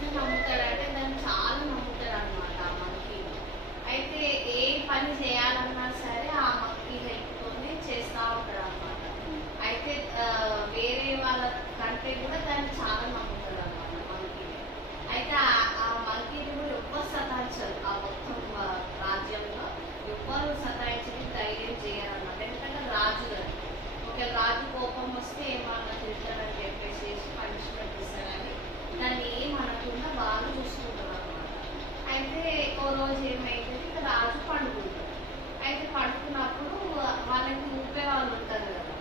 ఎట్లా నమ్ముతాడంటే దాన్ని చాలా నమ్ముతాడు అనమాట ఆ మంకీని. అయితే ఏ పని చేయాలన్నా సరే ఆ మంకీ హెల్ప్తోనే చేస్తూ ఉంటాడు అనమాట. అయితే వేరే వాళ్ళ కంటే కూడా దాన్ని చాలా నమ్ముతాడు అనమాట మంకీని. అయితే ఆ మంకీని కూడా ఎవ్వరు సతాయించారు ఆ మొత్తం రాజ్యంలో, ఎవ్వరు సతాయించడానికి ధైర్యం చేయరన్నమాట. ఎందుకంటే రాజు కదా, ఒకవేళ రాజు కోపం వస్తే ఏమన్నా తిడతాడని చెప్పేసి పనిష్మెంట్ ఇస్తాడని దాన్ని ఏమనకుండా బాగా చూసుకుంటారు అనమాట. అయితే ఓ రోజు ఏమైతుంది, ఇక రాజు పండుకుంటాడు. అయితే పండుకున్నప్పుడు వాళ్ళకి ఊపే వాళ్ళు ఉంటారు కదా,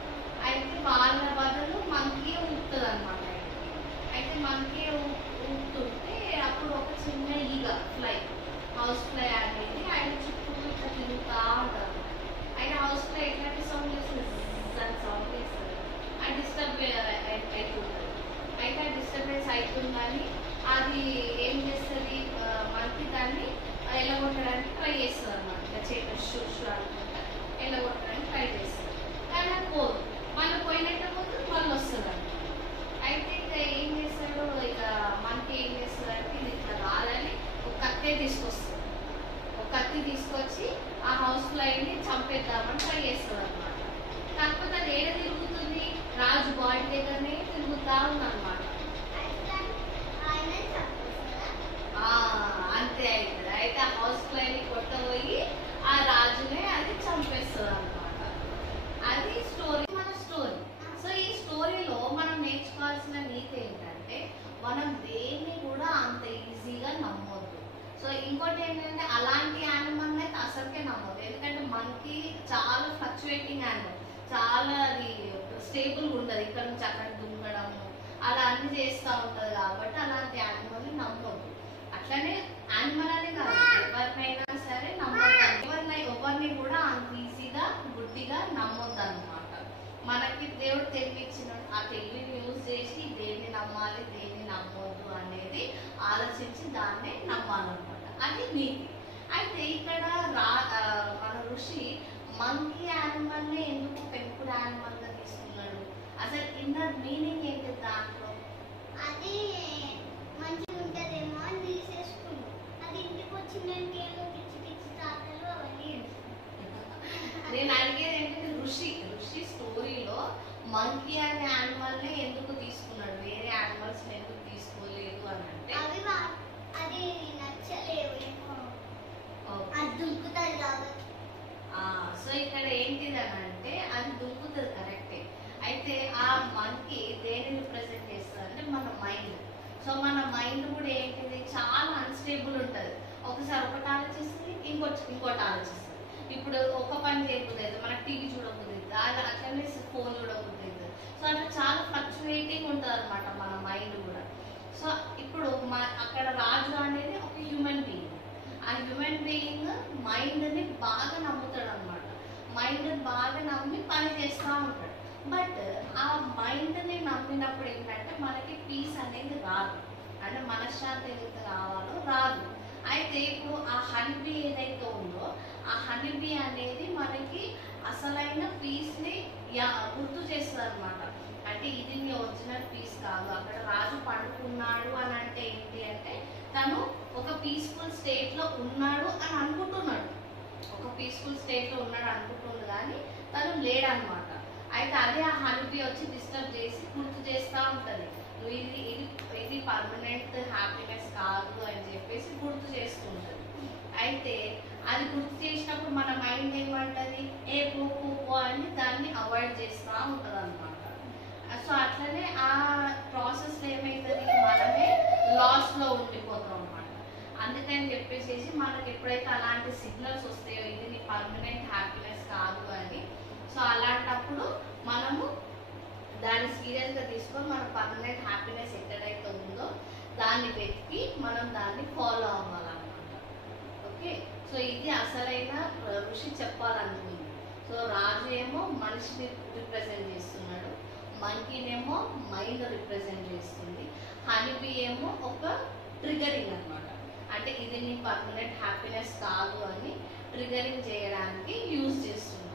అయితే వాళ్ళ బదులు మంకీ ఊపుతుంది అనమాట. అయితే మంకీ ఊపుతుంటే అప్పుడు ఒక చిన్న ఈగ ఫ్లై, హౌస్ ఫ్లై అనేది ఆయన చుట్టూ ఇట్లా తిరుగుతూ ఉంటారు. ఆయన హౌస్ ఫ్లై ఎట్లాంటి సౌండ్ చేస్తుంది, దాని సౌండ్ చేస్తుంది, అది డిస్టర్బ్ అవుతుంటుంది. అయితే ఆ డిస్టర్బెన్స్ అవుతుందని అది ఏం చేస్తుంది, మనకి దాన్ని ఎల్లగొట్టడానికి ట్రై చేస్తుంది అనమాట. ఇట్లా చేతులు షూ అనుకుంటా ఎల్లగొట్టడానికి ట్రై చేస్తుంది, కానీ అది పోదు, మళ్ళీ పోయినట్టు పోతుంది, మళ్ళీ వస్తుంది అనమాట. అయితే ఇక ఏం చేస్తాడు, ఇక మనకి ఏం చేస్తుంది అంటే ఇది ఇట్లా రాదని ఒక కత్తి తీసుకొస్తుంది. ఒక కత్తి తీసుకొచ్చి ఆ హౌస్ ఫ్లైని చంపేద్దామని ట్రై చేస్తుంది అనమాట. కాకపోతే అది ఏడ తిరుగుతుంది, రాజు బాడీ దగ్గరనే తిరుగుతా ఉందన్నమాట. అంతే అవుతుంది. అయితే ఆ హౌస్ ఫ్లైని కొట్టబోయి ఆ రాజునే అది చంపేస్తుంది అనమాట. అది స్టోరీ, మన స్టోరీ. సో ఈ స్టోరీలో మనం నేర్చుకోవాల్సిన నీతి ఏంటంటే మనం దేన్ని కూడా అంత ఈజీగా నమ్మొద్దు. సో ఇంకోటి ఏంటంటే అలాంటి యానిమల్ అయితే అసలుకే నమ్మొద్దు. ఎందుకంటే మనకి చాలా ఫ్లక్చువేటింగ్ యానిమల్, చాలా అది స్టేబుల్గా ఉండదు, ఇక్కడ నుంచి అక్కడ దుంకడము అలా అన్ని చేస్తూ ఉంటుంది. కాబట్టి అలాంటి యానిమల్ని నమ్మొద్దు. అట్లనే యానిమల్ అనే కాదు, ఎవరినైనా సరే నమ్మొద్దు. ఎవరిని కూడా అంత ఈజీగా గుడ్డిగా నమ్మొద్దు అనమాట. మనకి దేవుడు తెలివిచ్చిన ఆ తెలివిని యూజ్ చేసి దేన్ని నమ్మాలి దేన్ని నమ్మొద్దు అనేది ఆలోచించి దాన్నే నమ్మాలన్నమాట. అది నీతి. అయితే ఇక్కడ మన ఋషి మంకీ యానిమల్ ని ఎందుకు పెంపుడు యానిమల్ గా తీసుకున్నాడు, అసలు ఇన్నర్ మీనింగ్ ఏంటి దాంట్లో? అది మంచిగా ఉంటదేమో అని తీసేసుకుంది. అది ఇంటికి వచ్చిందంటేమో పిచ్చి పిచ్చి తాతలు అవన్నీ. నేను అడిగేది ఏంటంటే ఋషి స్టోరీలో మంకీ అనే యానిమల్ ని ఎందుకు తీసుకున్నాడు, వేరే యానిమల్స్ ఎందుకు తీసుకోలేదు అని అంటే అది నచ్చలేవు, అది దుంకుతుంది కాబట్టి. సో ఇక్కడ ఏంటిది అని అంటే అది దుంకుతుంది, కరెక్టే. అయితే ఆ మంకీ దేని రిప్రజెంట్ చేస్తుంది అంటే మన మైండ్. సో మన మైండ్ కూడా ఏంటిది, చాలా అన్స్టేబుల్ ఉంటుంది. ఒకసారి ఒకటి ఆలోచిస్తుంది, ఇంకోటి ఆలోచిస్తుంది. ఇప్పుడు ఒక పని చేయకపోతే మనకు టీవీ చూడకపోతే అది అట్లనే ఫోన్ చూడకపోతే, సో అట్లా చాలా ఫ్లక్చువేటింగ్ ఉంటుంది అనమాట మన మైండ్ కూడా. సో ఇప్పుడు అక్కడ రాజు అనేది ఒక హ్యూమన్ బీయింగ్. ఆ హ్యూమన్ బీయింగ్ మైండ్ని బాగా నమ్ముతాడు అనమాట. మైండ్ని బాగా నమ్మి పని చేస్తూ ఉంటాడు. బట్ ఆ మైండ్ని నమ్మినప్పుడు ఏంటంటే మనకి పీస్ అనేది రాదు, అంటే మనశ్శాంతి ఏదైతే కావాలో రాదు. అయితే ఇప్పుడు ఆ హనీబీ ఏదైతే ఉందో ఆ హనీబీ అనేది మనకి అసలైన పీస్ని గుర్తు చేస్తుంది అనమాట. అంటే ఇది నీ ఒరిజినల్ పీస్ కాదు. అక్కడ రాజు పండుకున్నాడు అని అంటే ఏంటి అంటే తను ఒక పీస్ఫుల్ స్టేట్ లో ఉన్నాడు అని అనుకుంటున్నాడు, ఒక పీస్ఫుల్ స్టేట్ లో ఉన్నాడు అనుకుంటున్నాడు, కానీ తను లేడనమాట. అయితే అదే ఆ హనీబీ వచ్చి డిస్టర్బ్ చేసి గుర్తు చేస్తూ ఉంటుంది, నువ్వు ఇది పర్మనెంట్ హ్యాపీనెస్ కాదు అని చెప్పేసి గుర్తు చేస్తుంటది. అయితే అది గుర్తు చేసినప్పుడు మన మైండ్ ఏమంటది, పో అని దాన్ని అవాయిడ్ చేస్తూ ఉంటుంది అనమాట. సో అట్లనే ఆ ప్రాసెస్ లో ఏమైతుంది, మనమే లాస్ లో ఉండిపోతాం అనమాట. అందుకని చెప్పేసి మనకి ఎప్పుడైతే అలాంటి సిగ్నల్స్ వస్తాయో ఇది నీ పర్మనెంట్ హ్యాపీనెస్ కాదు అని, సో అలాంటప్పుడు మనము దాన్ని సీరియస్ గా తీసుకొని మన పర్మనెంట్ హ్యాపీనెస్ ఎక్కడైతే ఉందో దాన్ని వెతికి మనం దాన్ని ఫాలో అవ్వాలన్నమాట. ఓకే, సో ఇది అసలైన ఋషి చెప్పాలనుకుంది. సో రాజు ఏమో మనిషిని రిప్రజెంట్ చేస్తున్నాడు, మంకీనేమో మైండ్ రిప్రజెంట్ చేస్తుంది, హనీబీ ఏమో ఒక ట్రిగరింగ్ అనమాట. అంటే ఇది నీ పర్మనెంట్ హ్యాపీనెస్ కాదు అని ట్రిగరింగ్ చేయడానికి యూజ్ చేస్తుంది.